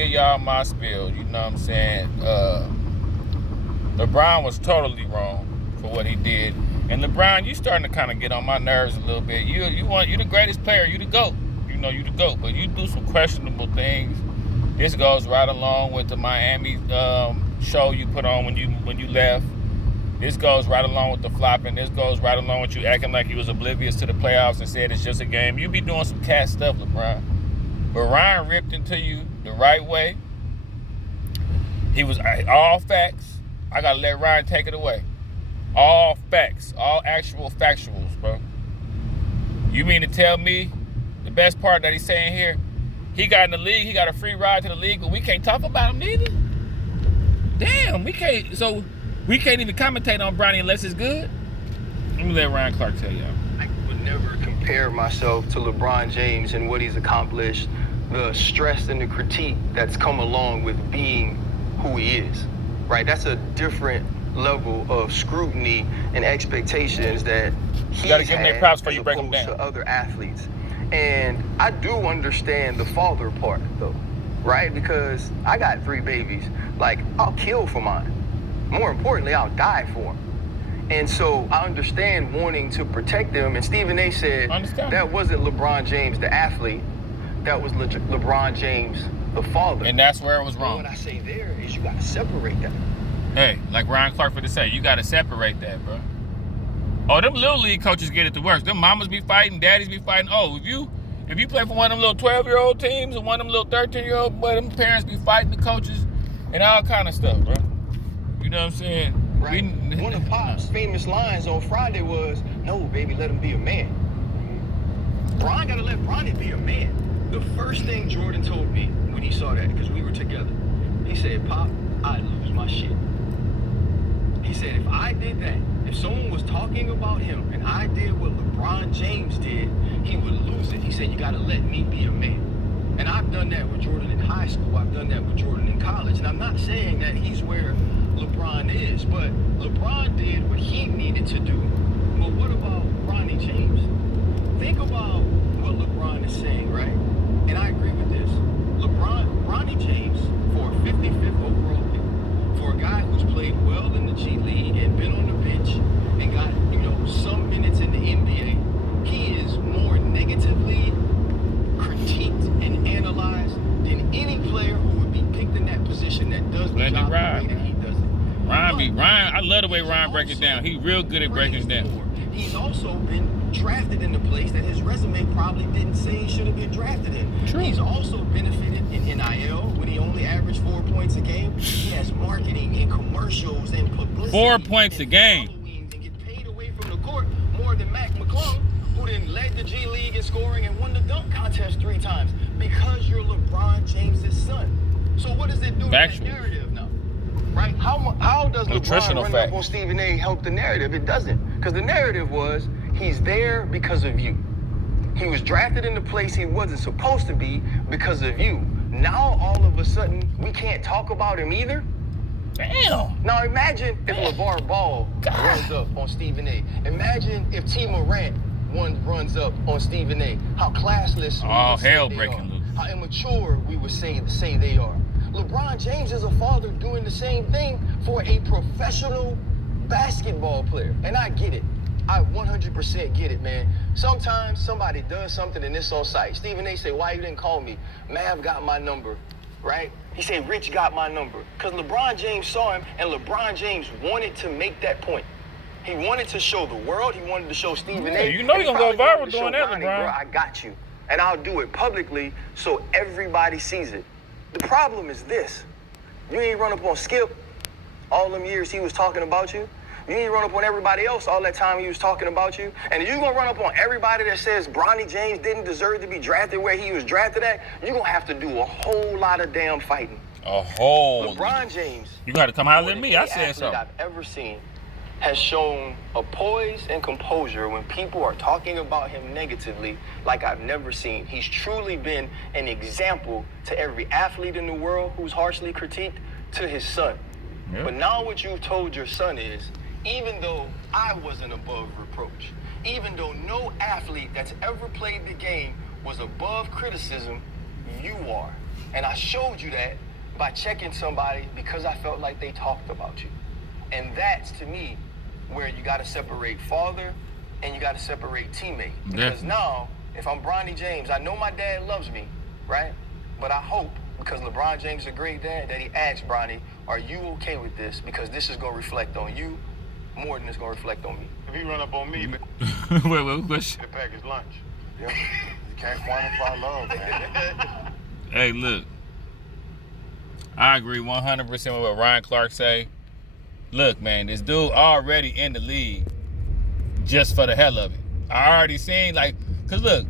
give y'all my spiel. You know what I'm saying? LeBron was totally wrong for what he did. And LeBron, you starting to kind of get on my nerves a little bit. You the greatest player. You the GOAT. You know you the GOAT. But you do some questionable things. This goes right along with the Miami show you put on when you left. This goes right along with the flopping. This goes right along with you acting like you was oblivious to the playoffs and said it's just a game. You be doing some cat stuff, LeBron. But Ryan ripped into you the right way. He was all facts. I got to let Ryan take it away. All facts. All actual factuals, bro. You mean to tell me the best part that he's saying here, he got in the league, he got a free ride to the league, but we can't talk about him neither? Damn, we can't. So we can't even commentate on Bronny unless it's good? Let me let Ryan Clark tell y'all. I would never compare myself to LeBron James and what he's accomplished, the stress and the critique that's come along with being who he is, right? That's a different level of scrutiny and expectations that he's got to give him their props before you break them down. To other athletes. And I do understand the father part, though, right? Because I got 3 babies. Like, I'll kill for mine. More importantly, I'll die for them. And so I understand wanting to protect them. And Stephen A. said that wasn't LeBron James, the athlete. That was LeBron James, the father. And that's where it was wrong. What I say there is you got to separate that. Hey, like Ryan Clark for to say, you got to separate that, bro. Oh, them little league coaches get it the worst. Them mamas be fighting, daddies be fighting. Oh, if you play for one of them little 12-year-old teams or one of them little 13-year-old, boy, them parents be fighting the coaches and all kind of stuff, bro. You know what I'm saying? Right. One of Pop's famous lines on Friday was, "No, baby, let him be a man." Bron got to let Bronny be a man. The first thing Jordan told me when he saw that, because we were together, he said, "Pop, I'd lose my shit." He said, if I did that, if someone was talking about him and I did what LeBron James did, he would lose it. He said, you got to let me be a man. And I've done that with Jordan in high school. I've done that with Jordan in college. And I'm not saying that he's where LeBron is, but LeBron did what he needed to do. But what about Bronny James? Think about what LeBron is saying, right? And I agree with this. Bronny James, for a 55th overall pick, for a guy who's played well in the G League and been on the bench and got, some minutes in the NBA, he is more negatively critiqued and analyzed than any player who would be picked in that position that does the job the way that he does it. Ryan, I love the way Ryan breaks it down. He's real good at breaking it down. He's also been drafted in a place that his resume probably didn't say he should have been drafted in. True. He's also benefited in NIL when he only averaged 4 points a game. He has marketing and commercials and publicity. 4 points a game. And get paid away from the court more than Mac McClung, who then led the G League in scoring and won the dunk contest 3 times because you're LeBron James' son. So what does it do to that narrative now? Right? How does LeBron run up on Stephen A. help the narrative? It doesn't. Because the narrative was, he's there because of you. He was drafted in the place he wasn't supposed to be because of you. Now, all of a sudden, we can't talk about him either? Damn. Now, imagine if LeVar Ball runs up on Stephen A. Imagine if T. Morant runs up on Stephen A. How classless all hell breaking loose. How immature we would say they are. LeBron James is a father doing the same thing for a professional basketball player. And I get it. I 100% get it, man. Sometimes somebody does something and it's on site. Stephen A. say, why you didn't call me? Mav got my number, right? He said, Rich got my number. Because LeBron James saw him, and LeBron James wanted to make that point. He wanted to show the world. He wanted to show Stephen A. You know you're going to go viral doing that, LeBron. Bro, I got you. And I'll do it publicly so everybody sees it. The problem is this. You ain't run up on Skip all them years he was talking about you. You ain't run up on everybody else all that time he was talking about you. And if you're going to run up on everybody that says Bronny James didn't deserve to be drafted where he was drafted at, you're going to have to do a whole lot of damn fighting. LeBron James, you got to come holler at me. I said so. I've ever seen has shown a poise and composure when people are talking about him negatively like I've never seen. He's truly been an example to every athlete in the world who's harshly critiqued, to his son. Yep. But now what you've told your son is, even though I wasn't above reproach, even though no athlete that's ever played the game was above criticism, you are. And I showed you that by checking somebody because I felt like they talked about you. And that's, to me, where you got to separate father and you got to separate teammate. Because now, if I'm Bronny James, I know my dad loves me, right? But I hope, because LeBron James is a great dad, that he asks Bronny, are you okay with this? Because this is going to reflect on you more than it's going to reflect on me. If he run up on me, but Wait, question. to pack his lunch. Yeah. You can't quantify love, man. Hey, look. I agree 100% with what Ryan Clark say. Look, man, this dude already in the league just for the hell of it. I already seen, like, because look,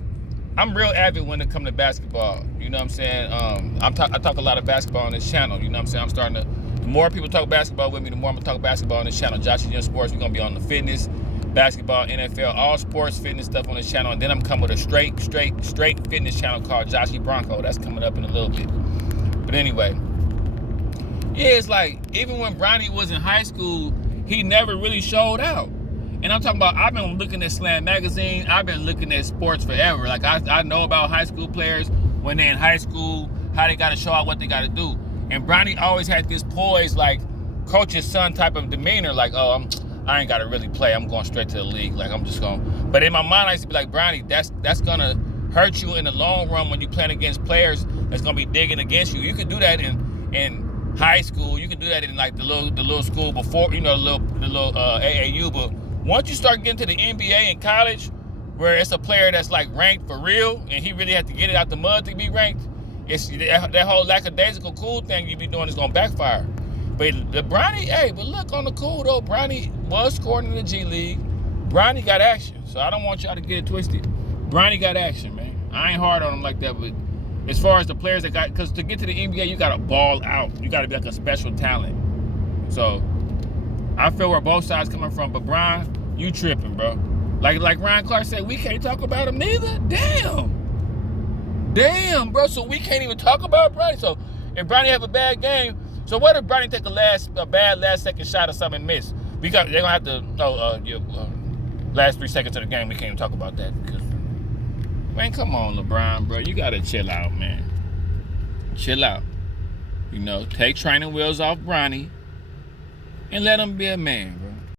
I'm real avid when it comes to basketball. You know what I'm saying? I talk a lot of basketball on this channel. You know what I'm saying? I'm starting to, the more people talk basketball with me, the more I'm going to talk basketball on this channel. Josh and Young Sports, we're going to be on the fitness, basketball, NFL, all sports, fitness stuff on this channel. And then I'm coming with a straight fitness channel called Joshy Bronco. That's coming up in a little bit. But anyway, yeah, it's like, even when Bronny was in high school, he never really showed out. And I'm talking about, I've been looking at Slam Magazine. I've been looking at sports forever. Like, I know about high school players when they're in high school, how they got to show out what they got to do. And Bronny always had this poise, like, coach's son type of demeanor. Like, oh, I ain't got to really play. I'm going straight to the league. Like, I'm just going. But in my mind, I used to be like, Bronny, that's going to hurt you in the long run when you're playing against players that's going to be digging against you. You can do that in high school. You can do that in, like, the little school before, you know, the little AAU. But once you start getting to the NBA and college, where it's a player that's like ranked for real, and he really has to get it out the mud to be ranked, it's that whole lackadaisical cool thing you be doing is gonna backfire. But the Bronny, hey, but look on the cool though, Bronny was scoring in the G League. Bronny got action, so I don't want y'all to get it twisted. Bronny got action, man. I ain't hard on him like that, but as far as the players that got, because to get to the NBA, you gotta ball out. You gotta be like a special talent. So I feel where both sides coming from, but Brian, you tripping, bro. Like Ryan Clark said, we can't talk about him neither. Damn, bro. So we can't even talk about Bronny. So if Bronny have a bad game, so what if Bronny take a bad last second shot or something and miss? They're gonna have to last 3 seconds of the game. We can't even talk about that because, man, come on, LeBron, bro. You gotta chill out, man. Chill out. You know, take training wheels off Bronny and let him be a man, bro.